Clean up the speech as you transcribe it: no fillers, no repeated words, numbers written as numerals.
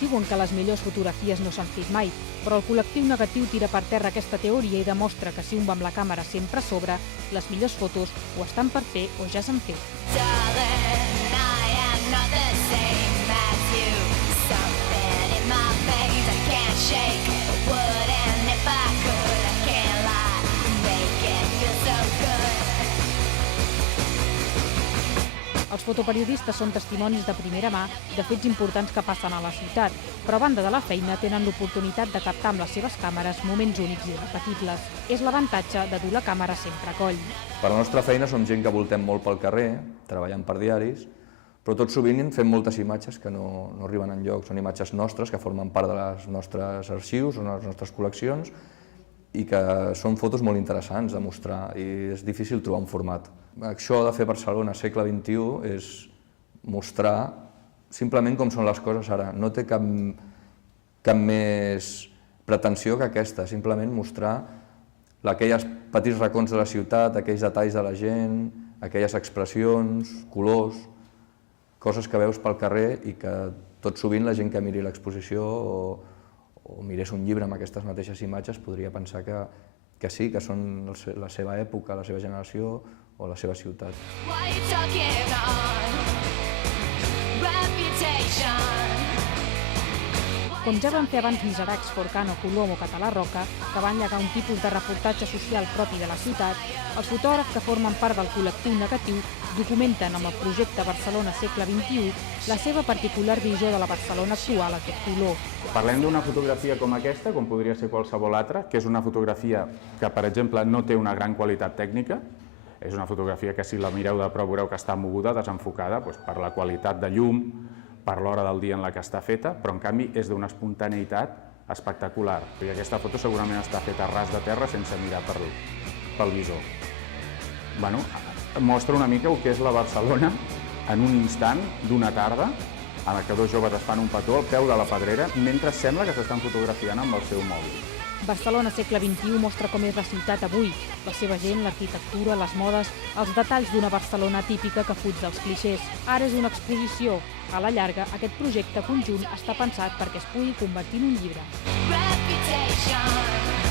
diuen que les millors fotografies no s'han fet mai, però el col·lectiu negatiu tira per terra aquesta teoria i demostra que si un va amb la càmera sempre a sobre, les millors fotos o estan per fer o ja s'han fet. Darling, I am not the same as you. Something in my veins I can't shake. Wouldn't if I could, I can't lie. Make it feel so good. Els fotoperiodistes són testimonis de primera mà de fets importants que passen a la ciutat, però a banda de la feina tenen l'oportunitat de captar amb les seves càmeres moments únics i irrepetibles. És l'avantatge de dur la càmera sempre a coll. Per la nostra feina som gent que voltem molt pel carrer, treballant per diaris, però tot sovint fem moltes imatges que no arriben enlloc. Són imatges nostres que formen part dels nostres arxius o les nostres col·leccions i que són fotos molt interessants de mostrar i és difícil trobar un format. Això de fer Barcelona segle XXI és mostrar simplement com són les coses ara. No té cap més pretensió que aquesta, simplement mostrar aquells petits racons de la ciutat, aquells detalls de la gent, aquelles expressions, colors, coses que veus pel carrer i que tot sovint la gent que miri l'exposició o mirés un llibre amb aquestes mateixes imatges podria pensar que sí, que són la seva època, la seva generació o la seva ciutat. Why you talking on reputation? Com ja van fer abans Miseracs, Forcano, Colom o Català Roca, que van llegar un tipus de reportatge social propi de la ciutat, els fotògrafs que formen part del col·lectiu negatiu documenten amb el projecte Barcelona segle XXI la seva particular visió de la Barcelona actual a tot color. Parlem d'una fotografia com aquesta, com podria ser qualsevol altra, que és una fotografia que, per exemple, no té una gran qualitat tècnica. És una fotografia que, si la mireu de prop, veureu que està moguda, desenfocada, per la qualitat de llum, per l'hora del dia en la que està feta, però en canvi és d'una espontaneïtat espectacular. I aquesta foto segurament està feta a ras de terra sense mirar pel visor. Bueno, mostra una mica el que és la Barcelona en un instant d'una tarda en la que dos joves es fan un petó al peu de la pedrera mentre sembla que s'estan fotografiant amb el seu mòbil. Barcelona segle XXI mostra com és la ciutat avui, la seva gent, l'arquitectura, les modes, els detalls d'una Barcelona típica que fuig dels clixés. Ara és una exposició. A la llarga, aquest projecte conjunt està pensat perquè es pugui convertir en un llibre. Reputation.